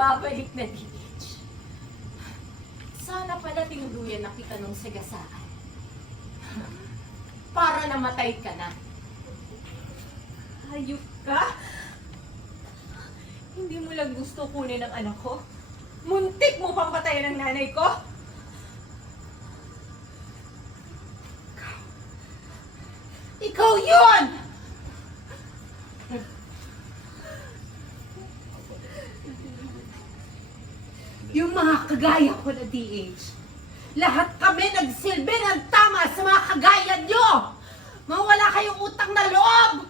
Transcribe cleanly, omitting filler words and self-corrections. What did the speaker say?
babalik na DH. Sana pala tinuluyan na kita nung sagasaan. Para namatay ka na. Hayop ka? Hindi mo lang gusto kunin ang anak ko? Muntik mo pang patayin ang nanay ko? Ikaw yun! Yung mga kagaya ko na DH, lahat kami nagsilbi ng tama sa mga kagaya nyo! Mga wala kayong utang na loob!